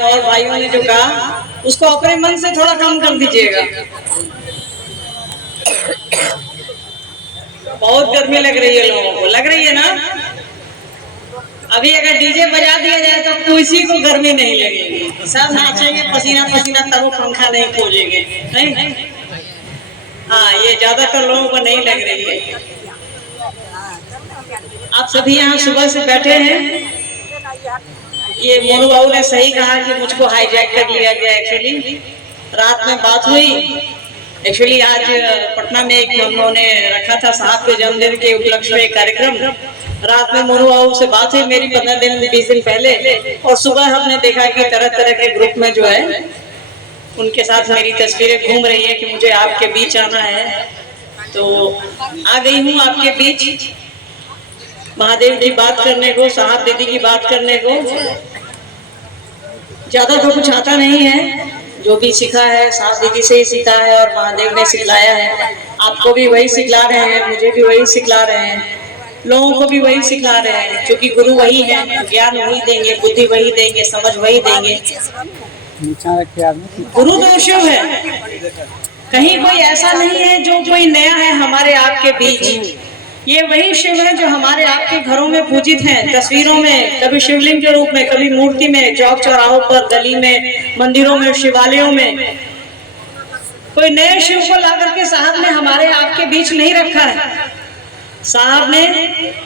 और भाइयों ने जो कहा उसको अपने मन से थोड़ा कम कर दीजिएगा। बहुत गर्मी लग रही है लोगों को, लग रही है ना? अभी अगर डीजे बजा दिया जाए तो किसी को गर्मी नहीं लगेगी, सब नाचेंगे पसीना पसीना, तब पंखा नहीं खोजेंगे, नहीं? हाँ, ये ज्यादातर लोगों को नहीं लग रही है। आप सभी यहाँ सुबह से बैठे हैं। ये मोनू बाबू ने सही कहा कि मुझको हाईजैक कर लिया गया। एक्चुअली रात में बात हुई। एक्चुअली आज पटना में एक उन्होंने रखा था साहब के जन्मदिन के उपलक्ष्य में कार्यक्रम। रात में मोनू बाबू से बात हुई मेरी 15 दिन 20 दिन पहले, और सुबह हमने देखा कि तरह तरह के ग्रुप में जो है उनके साथ मेरी तस्वीरें घूम रही है कि मुझे आपके बीच आना है। तो आ गई हूँ आपके बीच, महादेव जी बात करने को, साहब दीदी की बात करने को। ज्यादा तो कुछ आता नहीं है, जो भी सीखा है साहब दीदी से ही सीखा है और महादेव ने सिखलाया है। आपको भी वही सिखला रहे हैं, मुझे भी वही सिखला रहे हैं, लोगों को भी वही सिखला रहे हैं, क्योंकि गुरु वही है, ज्ञान वही देंगे, बुद्धि वही देंगे, समझ वही देंगे। गुरु तो शिव है, कहीं कोई ऐसा नहीं है जो कोई नया है हमारे आपके बीच। ये वही शिव है जो हमारे आपके घरों में पूजित हैं, तस्वीरों में, कभी शिवलिंग के रूप में, कभी मूर्ति में, चौक चौराहों पर, गली में, मंदिरों में, शिवालयों में। कोई नए शिव को ला करके साहब ने हमारे आपके बीच नहीं रखा है। साहब ने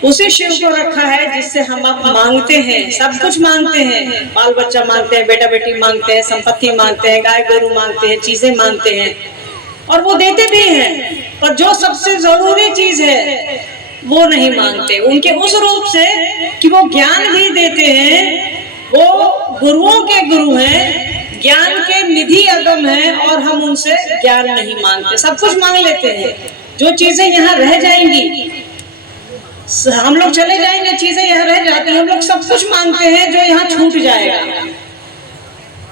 उसी शिव को रखा है जिससे हम आप मांगते हैं, सब कुछ मांगते हैं, बाल बच्चा मांगते हैं, बेटा बेटी मांगते हैं, संपत्ति मांगते हैं, गाय गोरू मांगते हैं, चीजें मांगते हैं, और वो देते भी हैं। पर जो सबसे जरूरी चीज है वो नहीं मांगते, उनके उस रूप से कि वो ज्ञान भी देते हैं। वो गुरुओं के गुरु हैं, ज्ञान के निधि अगम है, और हम उनसे ज्ञान नहीं मांगते, सब कुछ मांग लेते हैं। जो चीजें यहाँ रह जाएंगी, हम लोग चले जाएंगे, चीजें यहाँ रह जाती हैं, हम लोग सब कुछ मांगते हैं जो यहाँ छूट जाएगा,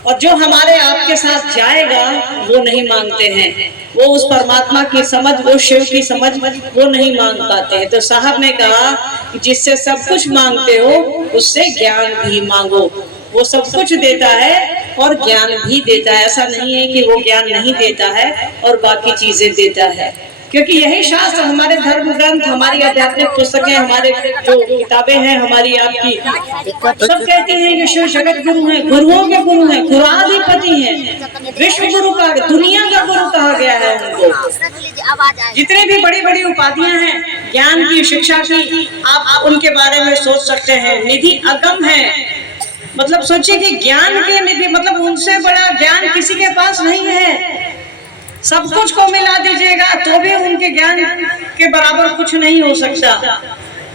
और जो हमारे आपके साथ जाएगा वो नहीं मांगते हैं। वो उस परमात्मा की समझ, वो शिव की समझ वो नहीं मांग पाते हैं। तो साहब ने कहा कि जिससे सब कुछ मांगते हो उससे ज्ञान भी मांगो। वो सब कुछ देता है और ज्ञान भी देता है, ऐसा नहीं है कि वो ज्ञान नहीं देता है और बाकी चीजें देता है। क्योंकि यही शास्त्र, हमारे धर्म ग्रंथ, हमारी आध्यात्मिक पुस्तकें, हमारे जो किताबें हैं हमारी आपकी, सब कहती हैं कि शिव जगत गुरु हैं, गुरुओं के गुरु हैं, गुराधिपति हैं, विश्व गुरु का, दुनिया का गुरु कहा गया है उनको। जितने भी बड़ी बड़ी उपाधियां हैं ज्ञान की, शिक्षा की, आप उनके बारे में सोच सकते हैं। निधि अगम है, मतलब सोचिए कि ज्ञान के निधि, मतलब उनसे बड़ा ज्ञान किसी के पास नहीं है। सब कुछ को मिला दीजिएगा तो भी उनके ज्ञान के बराबर कुछ नहीं हो सकता।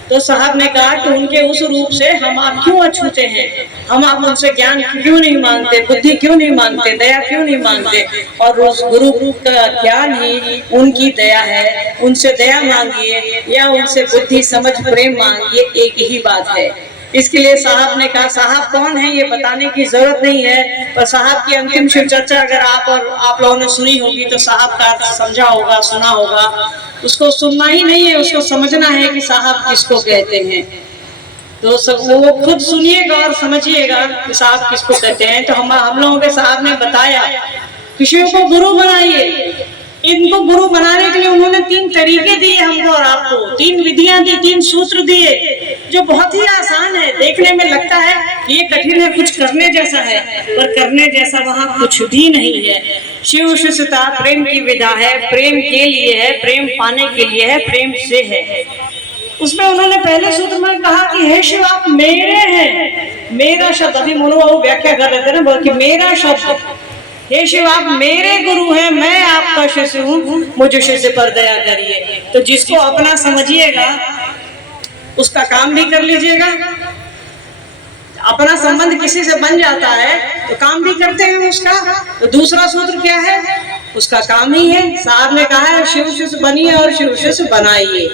तो साहब ने कहा कि उनके उस रूप से हम आप क्यों अछूते हैं, हम आप उनसे ज्ञान क्यों नहीं मांगते, बुद्धि क्यों नहीं मांगते, दया क्यों नहीं मांगते। और उस गुरु का ज्ञान ही उनकी दया है, उनसे दया मांगिए या उनसे बुद्धि समझ प्रेम मांगिए, एक ही बात है। इसके लिए साहब ने कहा, साहब कौन है ये बताने की जरूरत नहीं है, पर साहब की अंतिम शिव चर्चा अगर आप लोगों ने सुनी होगी तो साहब का अर्थ समझा होगा, सुना होगा। उसको सुनना ही नहीं है, उसको समझना है कि साहब किसको कहते हैं। तो वो खुद सुनिएगा और समझिएगा कि साहब किसको कहते हैं। तो हम लोगों के साहब ने बताया कि शिव को गुरु बनाइए। इनको गुरु बनाने के लिए उन्होंने 3 तरीके दिए हमको और आपको, 3 विधियां दी, 3 सूत्र दिए, जो बहुत ही आसान है। देखने में लगता है ये कठिन है, कुछ करने जैसा है, पर करने जैसा वहाँ कुछ भी नहीं है। शिव शिष्यता प्रेम की विधा है, प्रेम के लिए है, प्रेम पाने के लिए है, प्रेम से है। उसमें उन्होंने पहले सूत्र में कहा कि हे शिव आप मेरे हैं। मेरा शब्द, अभी मोनू व्याख्या कर रहे थे ना, बोल कि मेरा शब्द, हे शिव आप मेरे गुरु हैं, मैं आपका शिष्य हूँ, मुझे शिष्य पर दया करिए। तो जिसको अपना समझिएगा उसका काम भी कर लीजिएगा। अपना संबंध किसी से बन जाता है तो काम भी करते हैं उसका। तो दूसरा सूत्र क्या है, उसका काम ही है। साहब ने कहा है शिव शिष्य बनिए और शिव शिष्य बनाइए।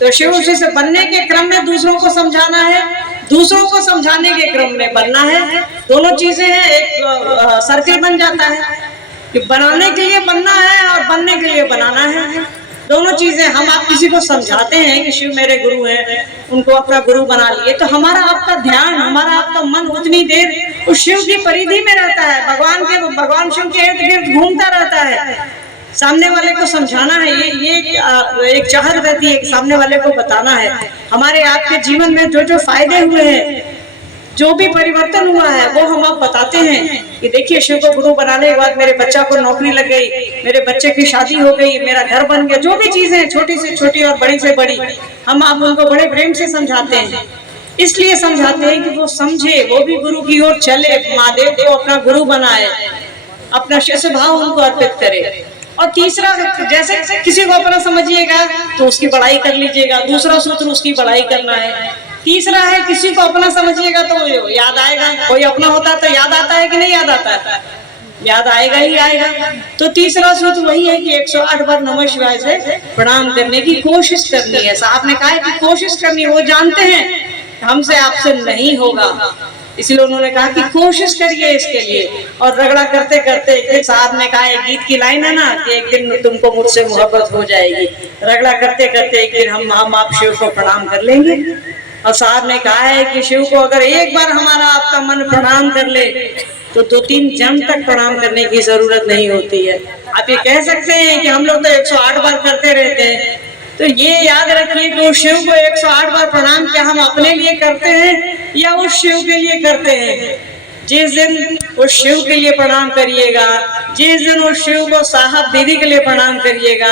तो शिव शिष्य बनने के क्रम में दूसरों को समझाना है, दूसरों को समझाने के क्रम में बनना है। दोनों चीजें हैं, एक सर्किल बन जाता है कि बनाने के लिए बनना है और बनने के लिए बनाना है। दोनों चीजें। हम आप किसी को समझाते हैं कि शिव मेरे गुरु हैं, उनको अपना गुरु बना लिए, तो हमारा आपका ध्यान, हमारा आपका मन उतनी देर उस शिव की परिधि में रहता है, भगवान शिव के इर्द गिर्द घूमता रहता है। सामने वाले को समझाना है, ये एक चाहत रहती है कि सामने वाले को बताना है हमारे आपके जीवन में जो जो फायदे हुए हैं, जो भी परिवर्तन हुआ है, वो हम आप बताते हैं कि देखिए शिव को गुरु बनाने के बाद मेरे बच्चा को नौकरी लग गई, मेरे बच्चे की शादी हो गई, मेरा घर बन गया, जो भी चीजें छोटी से छोटी और बड़ी से बड़ी, हम आप उनको बड़े प्रेम से समझाते हैं। इसलिए समझाते हैं कि वो समझे, वो भी गुरु की ओर चले, महादेव को अपना गुरु बनाए, अपना शिष्य भाव उनको अर्पित करे। और तीसरा, जैसे किसी को अपना समझिएगा तो उसकी बड़ाई कर लीजिएगा, दूसरा सूत्र उसकी बड़ाई करना है। तीसरा है, किसी को अपना समझिएगा तो याद आएगा, कोई अपना होता है तो याद आता है कि नहीं याद आता है, याद आएगा ही आएगा। तो तीसरा सूत्र वही है कि 108 बार नमः शिवाय से प्रणाम करने की कोशिश करनी है। साहब ने कहा है कि कोशिश करनी है, वो जानते हैं हमसे आपसे नहीं होगा, इसलिए उन्होंने कहा कि कोशिश करिए इसके लिए। और रगड़ा करते करते एक दिन साहब ने कहा, एक गीत की लाइन है ना कि एक दिन तुमको मुझसे मोहब्बत हो जाएगी, रगड़ा करते करते एक दिन हम आप शिव को प्रणाम कर लेंगे। और साहब ने कहा है कि शिव को अगर एक बार हमारा आपका मन प्रणाम कर ले तो 2-3 जन्म तक प्रणाम करने की जरूरत नहीं होती है। आप ये कह सकते हैं कि हम लोग तो 108 बार करते रहते हैं, तो ये याद रखिए कि उस शिव को 108 बार प्रणाम क्या हम अपने लिए करते हैं या उस शिव के लिए करते हैं। जिस दिन उस शिव के लिए प्रणाम करिएगा, जिस दिन उस शिव को साहब दीदी के लिए प्रणाम करिएगा,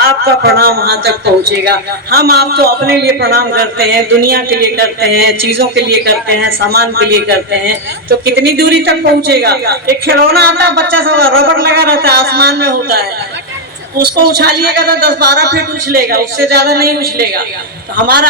आपका प्रणाम वहां तक पहुंचेगा। हम आप तो अपने लिए प्रणाम करते हैं, दुनिया के लिए करते हैं, चीजों के लिए करते हैं, सामान के लिए करते हैं, तो कितनी दूरी तक पहुंचेगा। एक खिलौना आता है, बच्चा सब रबर लगा रहता है, आसमान में होता है, उसको उछालिएगा तो 10-12 फीट उछलेगा, उससे ज्यादा नहीं उछलेगा। तो हमारा